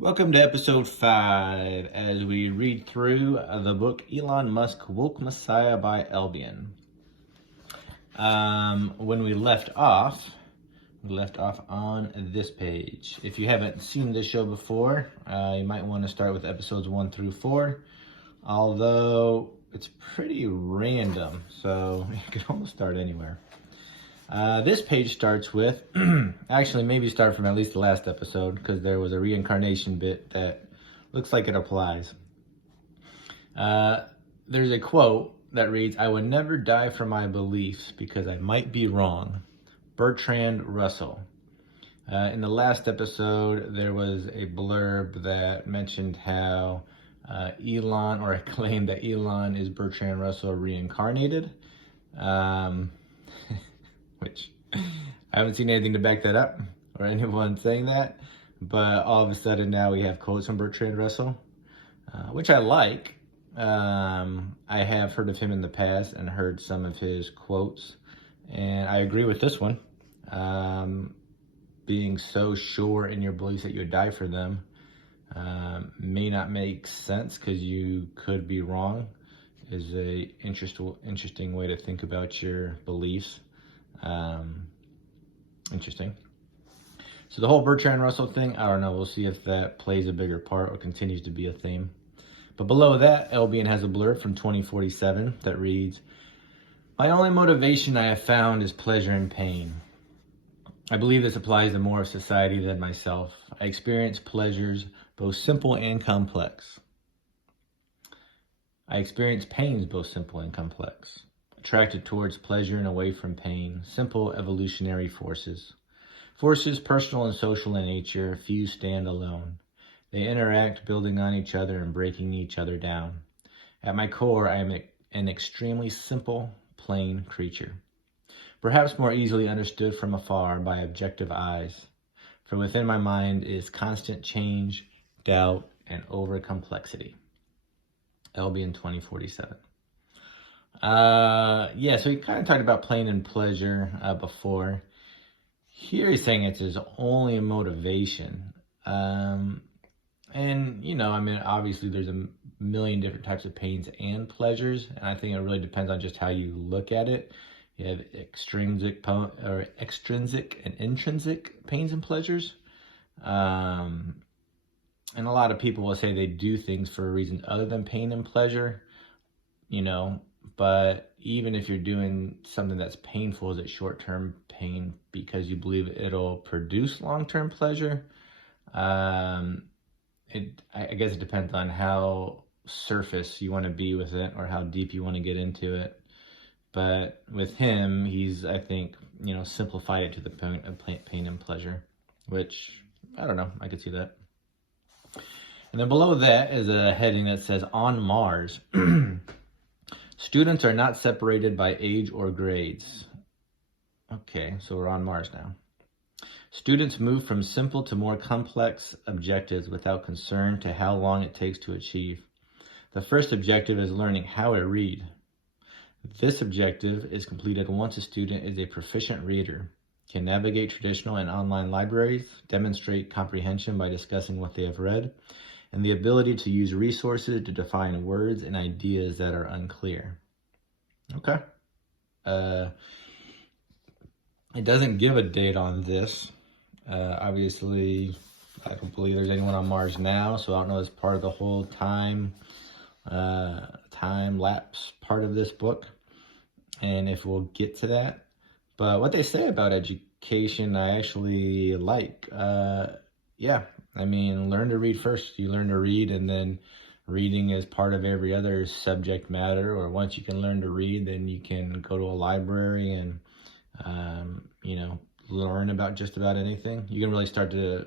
Welcome to episode 5 as we read through the book Elon Musk Woke Messiah by Albion. When we left off on this page. If you haven't seen this show before, you might want to start with episodes 1 through 4, although it's pretty random, so you can almost start anywhere. This page starts with, actually maybe start from at least the last episode, because there was a reincarnation bit that looks like it applies. There's a quote that reads, "I would never die for my beliefs because I might be wrong." Bertrand Russell. In the last episode, there was a blurb that mentioned how Elon, or a claim that Elon is Bertrand Russell reincarnated. Which I haven't seen anything to back that up or anyone saying that, but all of a sudden now we have quotes from Bertrand Russell, which I like. I have heard of him in the past and heard some of his quotes, and I agree with this one. Being so sure in your beliefs that you would die for them may not make sense because you could be wrong, is a interesting way to think about your beliefs. Interesting. So the whole Bertrand Russell thing, I don't know. We'll see if that plays a bigger part or continues to be a theme. But below that, Albion has a blurb from 2047 that reads, "My only motivation I have found is pleasure and pain. I believe this applies to more of society than myself. I experience pleasures both simple and complex. I experience pains both simple and complex. Attracted towards pleasure and away from pain, simple evolutionary forces. Forces personal and social in nature, few stand alone. They interact, building on each other and breaking each other down. At my core, I am an extremely simple, plain creature. Perhaps more easily understood from afar by objective eyes. For within my mind is constant change, doubt, and over-complexity." Albion 2047. So he kind of talked about pain and pleasure before. Here he's saying it's his only motivation. Obviously there's a million different types of pains and pleasures, and I think it really depends on just how you look at it. You have extrinsic and intrinsic pains and pleasures. And a lot of people will say they do things for a reason other than pain and pleasure, but even if you're doing something that's painful, is it short-term pain because you believe it'll produce long-term pleasure? I guess it depends on how surface you want to be with it or how deep you want to get into it. But with him, he's, I think, simplified it to the point of pain and pleasure, which, I don't know, I could see that. And then below that is a heading that says, "On Mars." "Students are not separated by age or grades." Okay, so we're on Mars now. "Students move from simple to more complex objectives without concern to how long it takes to achieve. The first objective is learning how to read. This objective is completed once a student is a proficient reader, can navigate traditional and online libraries, demonstrate comprehension by discussing what they have read, and the ability to use resources to define words and ideas that are unclear." Okay. It doesn't give a date on this. Obviously, I don't believe there's anyone on Mars now, so I don't know if it's part of the whole time lapse part of this book, and if we'll get to that. But what they say about education, I actually like. Learn to read first. You learn to read, and then reading is part of every other subject matter. Or once you can learn to read, then you can go to a library and, learn about just about anything. You can really start to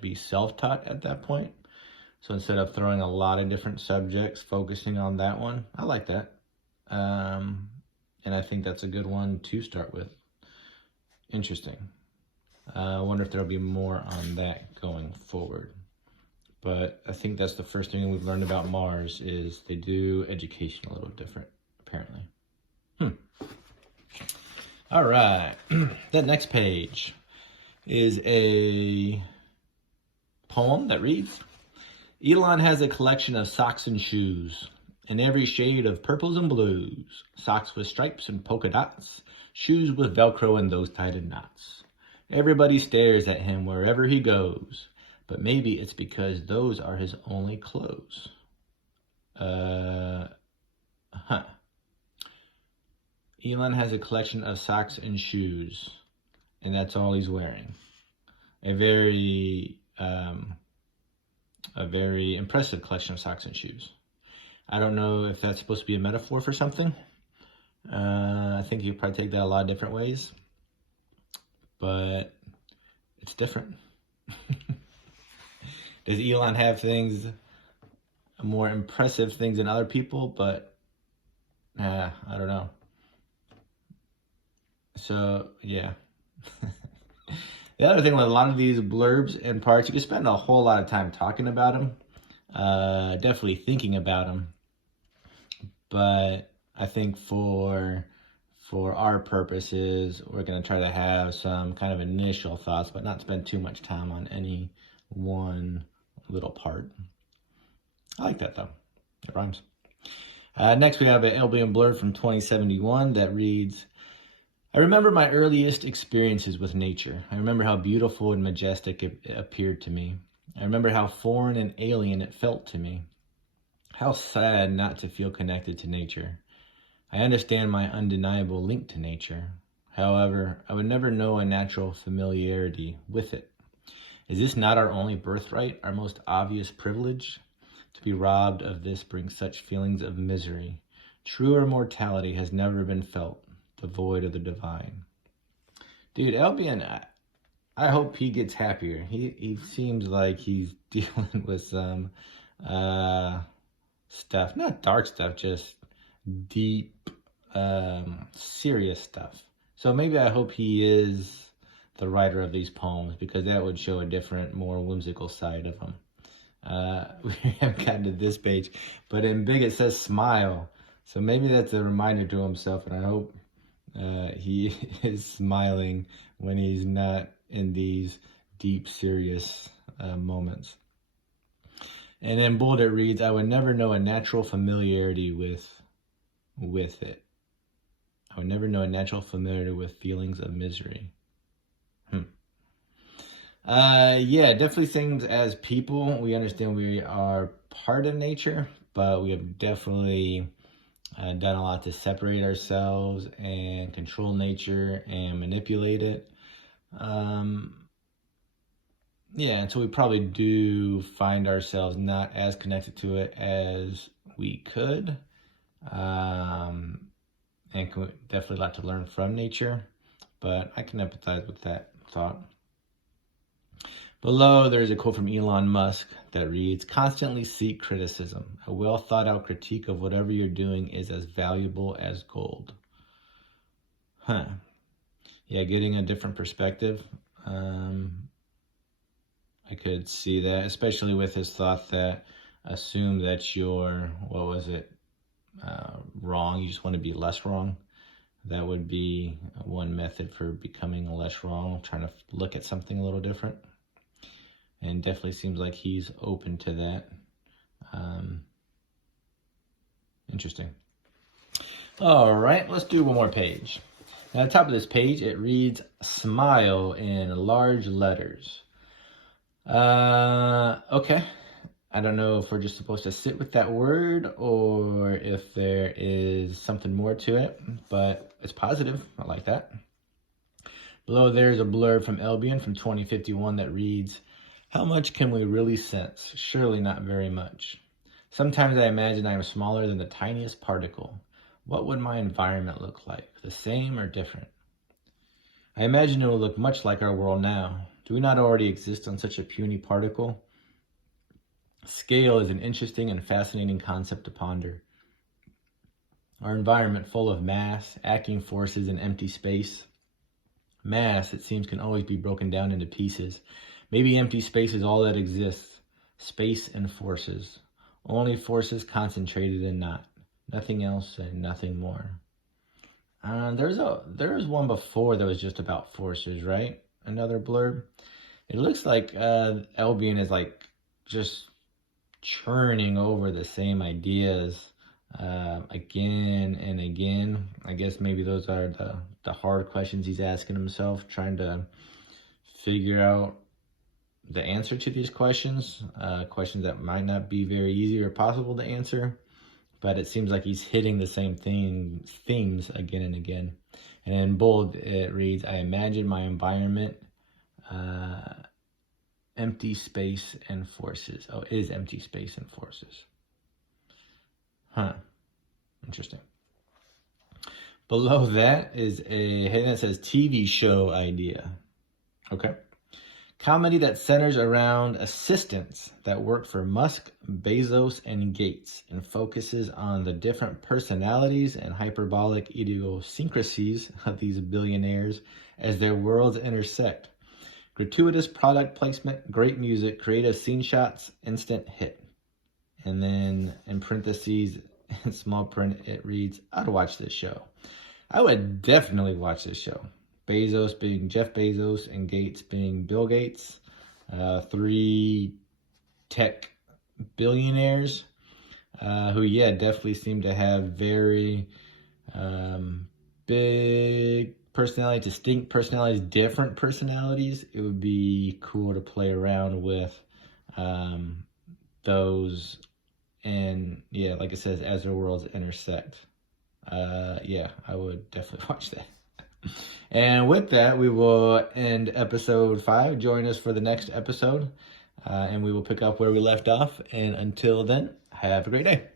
be self-taught at that point. So instead of throwing a lot of different subjects, focusing on that one, I like that. And I think that's a good one to start with. Interesting. I wonder if there'll be more on that going forward. But I think that's the first thing we've learned about Mars is they do education a little different, apparently. All right. That next page is a poem that reads, Elon has a collection of socks and shoes in every shade of purples and blues, socks with stripes and polka dots, shoes with Velcro and those tied in knots. Everybody stares at him wherever he goes, but maybe it's because those are his only clothes. Elon has a collection of socks and shoes, and that's all he's wearing. A very impressive collection of socks and shoes. I don't know if that's supposed to be a metaphor for something. I think you could probably take that a lot of different ways, but it's different. Does Elon have things, more impressive things than other people? But I don't know. So yeah. The other thing with a lot of these blurbs and parts, you can spend a whole lot of time talking about them, definitely thinking about them. But I think for our purposes, we're going to try to have some kind of initial thoughts, but not spend too much time on any one little part. I like that though. It rhymes. Next, we have an Albion blurb from 2071 that reads, I remember my earliest experiences with nature. I remember how beautiful and majestic it appeared to me. I remember how foreign and alien it felt to me. How sad not to feel connected to nature. I understand my undeniable link to nature. However, I would never know a natural familiarity with it. Is this not our only birthright, our most obvious privilege? To be robbed of this brings such feelings of misery. Truer mortality has never been felt, devoid of the divine. Dude, Albion, I hope he gets happier. He seems like he's dealing with some stuff, not dark stuff, just deep, serious stuff. So maybe I hope he is the writer of these poems, because that would show a different, more whimsical side of him. We haven't gotten to this page, but in big it says smile. So maybe that's a reminder to himself, and I hope he is smiling when he's not in these deep, serious moments. And then bold it reads, I would never know a natural familiarity with it. I would never know a natural familiarity with feelings of misery. Yeah, definitely things as people, we understand we are part of nature, but we have definitely done a lot to separate ourselves and control nature and manipulate it. Yeah, and so we probably do find ourselves not as connected to it as we could. And definitely a lot to learn from nature, but I can empathize with that thought. Below, there's a quote from Elon Musk that reads, constantly seek criticism. A well thought out critique of whatever you're doing is as valuable as gold. Yeah, getting a different perspective. I could see that, especially with his thought that assume that you're, wrong. You just want to be less wrong. That would be one method for becoming less wrong, trying to look at something a little different. And definitely seems like he's open to that. Interesting. All right, let's do one more page. Now, at the top of this page, it reads, smile in large letters. Okay. I don't know if we're just supposed to sit with that word or if there is something more to it, but it's positive. I like that. Below there's a blurb from Albion from 2051 that reads, how much can we really sense? Surely not very much. Sometimes I imagine I am smaller than the tiniest particle. What would my environment look like? The same or different? I imagine it will look much like our world now. Do we not already exist on such a puny particle? Scale is an interesting and fascinating concept to ponder. Our environment full of mass, acting forces, and empty space. Mass, it seems, can always be broken down into pieces. Maybe empty space is all that exists. Space and forces. Only forces concentrated and not. Nothing else and nothing more. There was one before that was just about forces, right? Another blurb. It looks like Albion is like just churning over the same ideas again and again. I guess maybe those are the hard questions he's asking himself, trying to figure out the answer to these questions, questions that might not be very easy or possible to answer, but it seems like he's hitting the same themes again and again. And in bold, it reads, I imagine my environment, empty space and forces. Oh, it is empty space and forces. Huh. Interesting. Below that is a heading that says TV show idea. Okay. Comedy that centers around assistants that work for Musk, Bezos, and Gates and focuses on the different personalities and hyperbolic idiosyncrasies of these billionaires as their worlds intersect. Gratuitous product placement, great music, creative scene shots, instant hit. And then in parentheses, in small print, it reads, I'd watch this show. I would definitely watch this show. Bezos being Jeff Bezos and Gates being Bill Gates, 3 tech billionaires who, definitely seem to have very big personalities, distinct personalities, different personalities. It would be cool to play around with those, and like it says, as their worlds intersect. I would definitely watch that. And with that, we will end episode 5. Join us for the next episode, and we will pick up where we left off. And until then, have a great day.